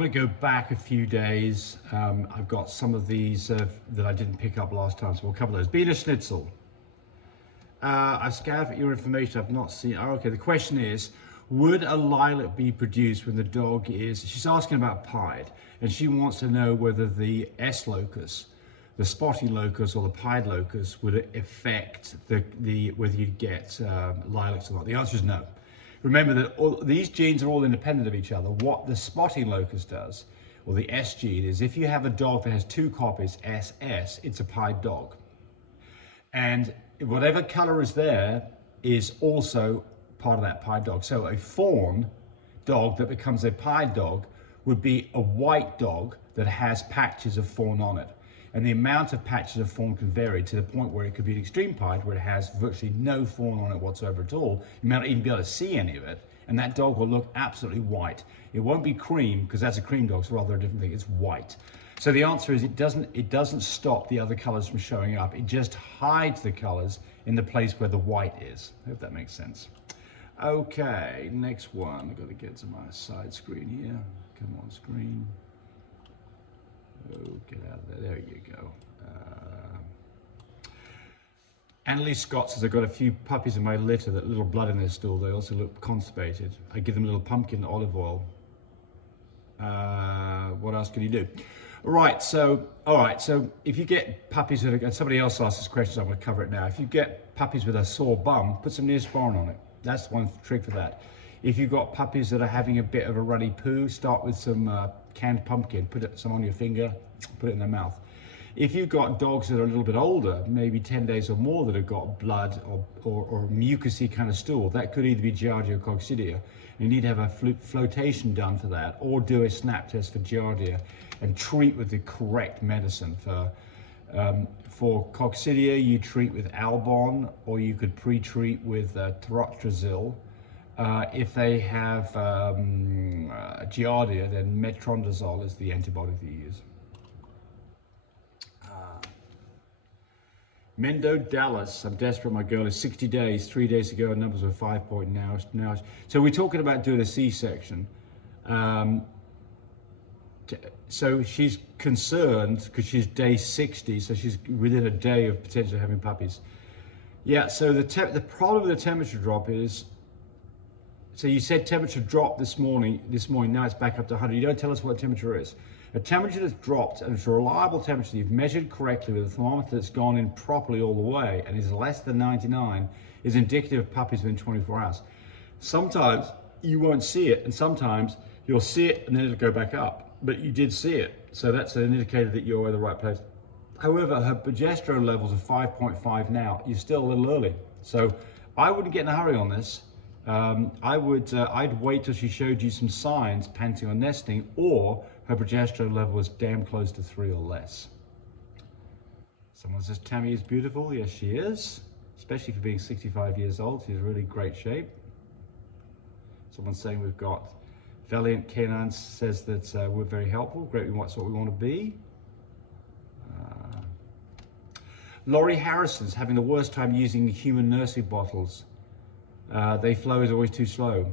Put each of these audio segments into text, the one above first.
going to go back a few days. I've got some of these that I didn't pick up last time, so we'll cover those. Beaner Schnitzel. I've scoured for your information. I've not seen. Oh, okay, the question is, would a lilac be produced when the dog is, she's asking about pied, and she wants to know whether the S locus, the spotty locus or the pied locus would affect whether you'd get lilacs or not. The answer is no. Remember that these genes are all independent of each other. What the spotting locus does, or the S gene, is if you have a dog that has two copies, SS, it's a pied dog. And whatever color is there is also part of that pied dog. So a fawn dog that becomes a pied dog would be a white dog that has patches of fawn on it. And the amount of patches of fawn can vary to the point where it could be an extreme pied, where it has virtually no fawn on it whatsoever at all. You may not even be able to see any of it, and that dog will look absolutely white. It won't be cream, because that's a cream dog, so rather a different thing. It's white. So the answer is it doesn't stop the other colors from showing up. It just hides the colors in the place where the white is. I hope that makes sense. Okay, next one. I've got to get to my side screen here. Come on, screen. Oh, get out of there. There you go. Annalise Scott says, I've got a few puppies in my litter that little blood in their stool. They also look constipated. I give them a little pumpkin olive oil. What else can you do? All right, so if you get puppies that are, and somebody else asked this question, so I'm going to cover it now. If you get puppies with a sore bum, put some Neosporin on it. That's one trick for that. If you've got puppies that are having a bit of a runny poo, start with some canned pumpkin, put some on your finger, put it in their mouth. If you've got dogs that are a little bit older, maybe 10 days or more, that have got blood or mucousy kind of stool, that could either be Giardia or Coccidia. You need to have a flotation done for that, or do a snap test for Giardia and treat with the correct medicine. For Coccidia, you treat with Albon, or you could pre-treat with Trotrozil. If they have Giardia, then metronidazole is the antibiotic that you use. Mendo Dallas, I'm desperate, my girl is 60 days, 3 days ago, numbers were 5 point now. So we're talking about doing a C-section. So she's concerned because she's day 60, so she's within a day of potentially having puppies. Yeah, so the problem with the temperature drop is, so you said temperature dropped this morning, now it's back up to 100. You don't tell us what the temperature is. A temperature that's dropped, and it's a reliable temperature you've measured correctly with a thermometer that's gone in properly all the way and is less than 99, is indicative of puppies within 24 hours. Sometimes you won't see it, and sometimes you'll see it and then it'll go back up, but you did see it. So that's an indicator that you're in the right place. However, her progesterone levels are 5.5 now. You're still a little early. So I wouldn't get in a hurry on this. I'd wait till she showed you some signs, panting or nesting, or her progesterone level was damn close to 3 or less. Someone says Tammy is beautiful. Yes, she is, especially for being 65 years old. She's in really great shape. Someone's saying we've got Valiant Canines, says that we're very helpful. Great, that's what we want to be. Laurie Harrison's having the worst time using human nursery bottles. They flow is always too slow.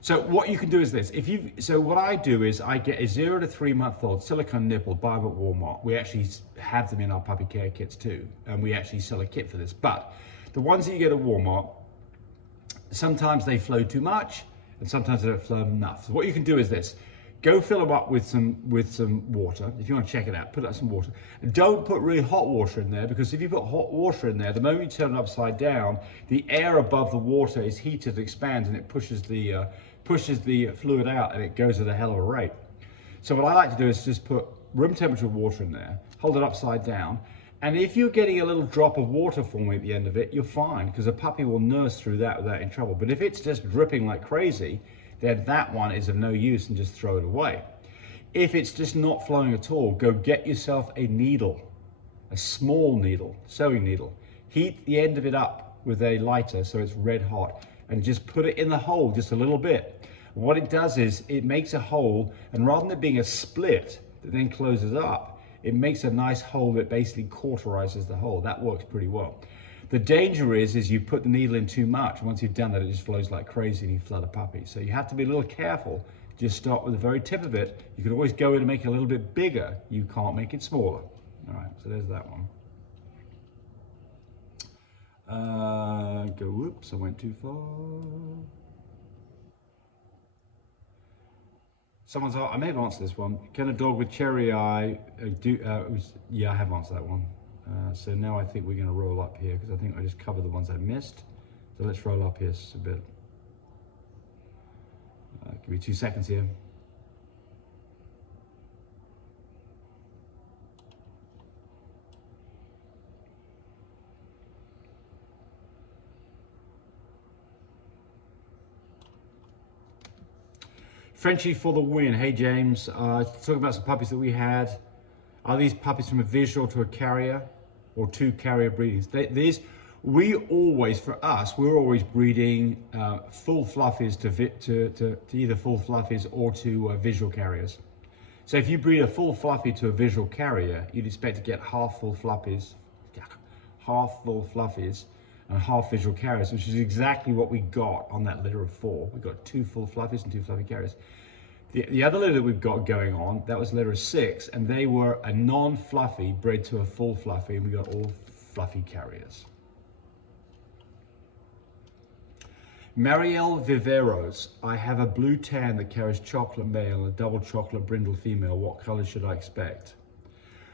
So what you can do is this. So what I do is I get a 0 to 3 month old silicone nipple, buy them at Walmart. We actually have them in our puppy care kits too, and we actually sell a kit for this. But the ones that you get at Walmart, sometimes they flow too much, and sometimes they don't flow enough. So what you can do is this. Go fill them up with some water. If you want to check it out, put up some water. And don't put really hot water in there, because if you put hot water in there, the moment you turn it upside down, the air above the water is heated, expands, and it pushes the fluid out, and it goes at a hell of a rate. So what I like to do is just put room temperature water in there, hold it upside down, and if you're getting a little drop of water forming at the end of it, you're fine, because a puppy will nurse through that without any trouble. But if it's just dripping like crazy, then that one is of no use and just throw it away. If it's just not flowing at all, go get yourself a needle, a small needle, sewing needle. Heat the end of it up with a lighter so it's red hot, and just put it in the hole just a little bit. What it does is it makes a hole, and rather than it being a split that then closes up, it makes a nice hole that basically cauterizes the hole. That works pretty well. The danger is you put the needle in too much. Once you've done that, it just flows like crazy and you flood a puppy. So you have to be a little careful Just start with the very tip of it. You can always go in and make it a little bit bigger. You can't make it smaller. All right, so there's that one. Whoops, I went too far. I may have answered this one. Can a dog with cherry eye yeah, I have answered that one. So now I think we're going to roll up here because I think I just covered the ones I missed. So let's roll up here just a bit. Give me 2 seconds here. Frenchie for the win. Hey James, talking about some puppies that we had. Are these puppies from a visual to a carrier or 2 carrier breedings? We're always breeding full fluffies to either full fluffies or to visual carriers. So if you breed a full fluffy to a visual carrier, you'd expect to get half full fluffies and half visual carriers, which is exactly what we got on that litter of 4. We got 2 full fluffies and 2 fluffy carriers. The other litter that we've got going on, that was litter of 6, and they were a non-fluffy bred to a full fluffy, and we got all fluffy carriers. Marielle Viveros, I have a blue tan that carries chocolate male and a double chocolate brindle female. What color should I expect?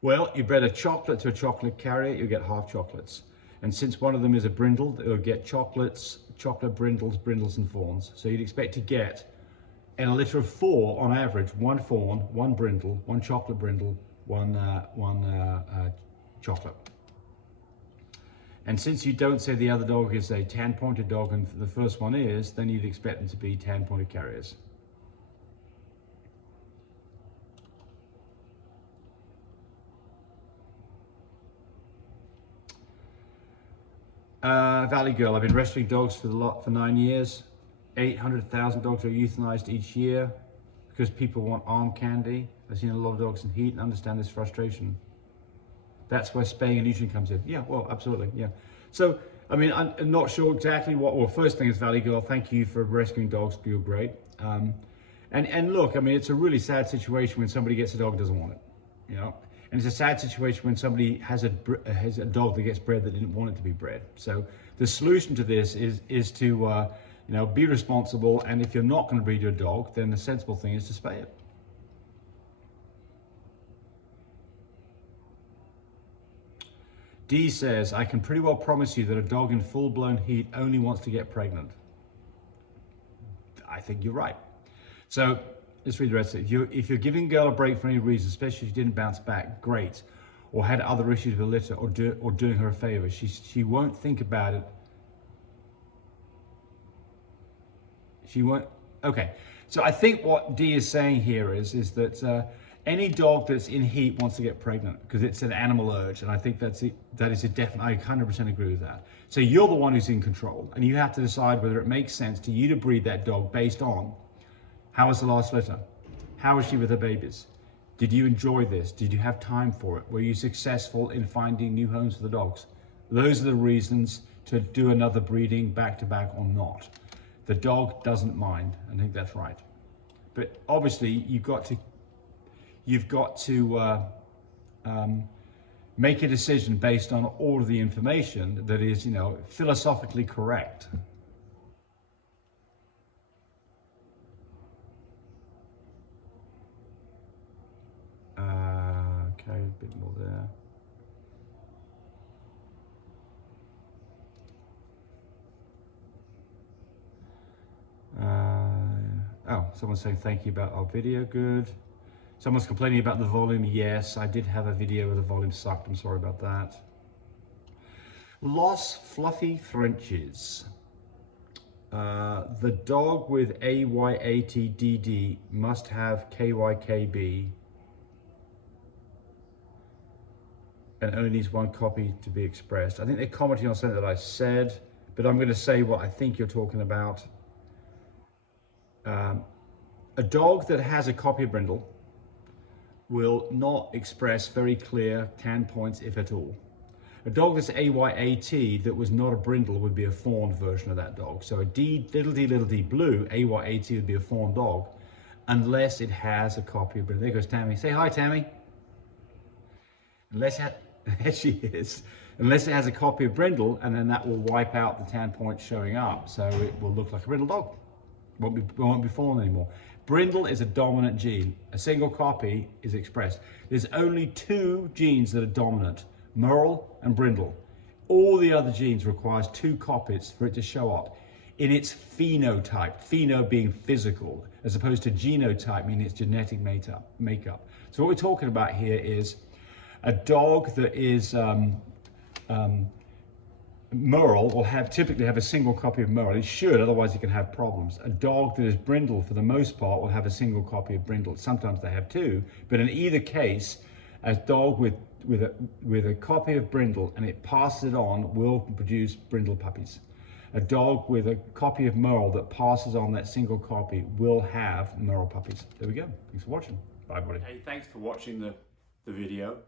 Well, you bred a chocolate to a chocolate carrier, you get half chocolates. And since one of them is a brindle, it'll get chocolates, chocolate brindles, brindles and fawns. So you'd expect to get, in a litter of 4 on average, 1 fawn, 1 brindle, 1 chocolate brindle, 1 chocolate. And since you don't say the other dog is a tan-pointed dog and the first one is, then you'd expect them to be tan-pointed carriers. Valley Girl, I've been rescuing dogs for 9 years. 800,000 dogs are euthanized each year because people want arm candy. I've seen a lot of dogs in heat and understand this frustration. That's where spaying and neutering comes in. Yeah, well, absolutely, yeah. So, I mean, I'm not sure exactly what, well, first thing is Valley Girl, thank you for rescuing dogs, you're great. And look, I mean, it's a really sad situation when somebody gets a dog and doesn't want it, you know? And it's a sad situation when somebody has a dog that gets bred that didn't want it to be bred. So the solution to this is to, you know, be responsible, and if you're not gonna breed your dog, then the sensible thing is to spay it. D says, I can pretty well promise you that a dog in full-blown heat only wants to get pregnant. I think you're right. So let's read the rest of it. If you're giving girl a break for any reason, especially if she didn't bounce back, great. Or had other issues with litter, or doing her a favor, she won't think about it. She won't, okay. So I think what D is saying here is that any dog that's in heat wants to get pregnant because it's an animal urge, and I think that is a definite, I 100% agree with that. So you're the one who's in control, and you have to decide whether it makes sense to you to breed that dog based on how was the last litter? How was she with her babies? Did you enjoy this? Did you have time for it? Were you successful in finding new homes for the dogs? Those are the reasons to do another breeding back to back or not. The dog doesn't mind. I think that's right. But obviously you've got to make a decision based on all of the information that is, you know, philosophically correct. Okay, a bit more there. Oh, someone's saying thank you about our video, good. Someone's complaining about the volume. Yes, I did have a video where the volume sucked. I'm sorry about that. Lost Fluffy Frenchies. The dog with AYATDD must have KYKB and only needs 1 copy to be expressed. I think they're commenting on something that I said, but I'm going to say what I think you're talking about. A dog that has a copy brindle will not express very clear tan points, if at all. A dog that's AYAT that was not a brindle would be a fawn version of that dog. So a little d blue, AYAT would be a fawn dog. unless it has a copy of Brindle. There goes Tammy. Say hi, Tammy. Unless there she is. Unless it has a copy of Brindle, and then that will wipe out the tan points showing up, so it will look like a Brindle dog. Won't be fallen anymore. Brindle is a dominant gene. A single copy is expressed. There's only 2 genes that are dominant, Merle and Brindle. All the other genes requires 2 copies for it to show up in its phenotype, pheno being physical, as opposed to genotype, meaning its genetic makeup. So what we're talking about here is a dog that is Merle will typically have a single copy of Merle. It should, otherwise it can have problems. A dog that is Brindle, for the most part, will have a single copy of Brindle. Sometimes they have 2, but in either case, a dog with a copy of Brindle and it passes it on will produce Brindle puppies. A dog with a copy of Merle that passes on that single copy will have Merle puppies. There we go. Thanks for watching. Bye, everybody. Hey, thanks for watching the video.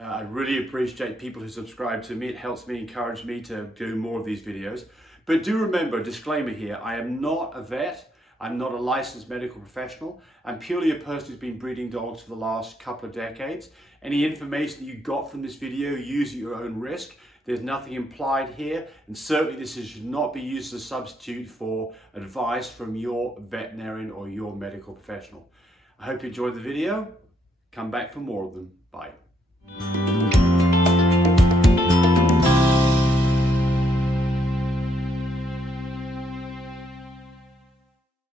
I really appreciate people who subscribe to me. It helps me, encourage me to do more of these videos. But do remember, disclaimer here, I am not a vet. I'm not a licensed medical professional. I'm purely a person who's been breeding dogs for the last couple of decades. Any information that you got from this video, use at your own risk. There's nothing implied here, and certainly this should not be used as a substitute for advice from your veterinarian or your medical professional. I hope you enjoyed the video. Come back for more of them. Bye.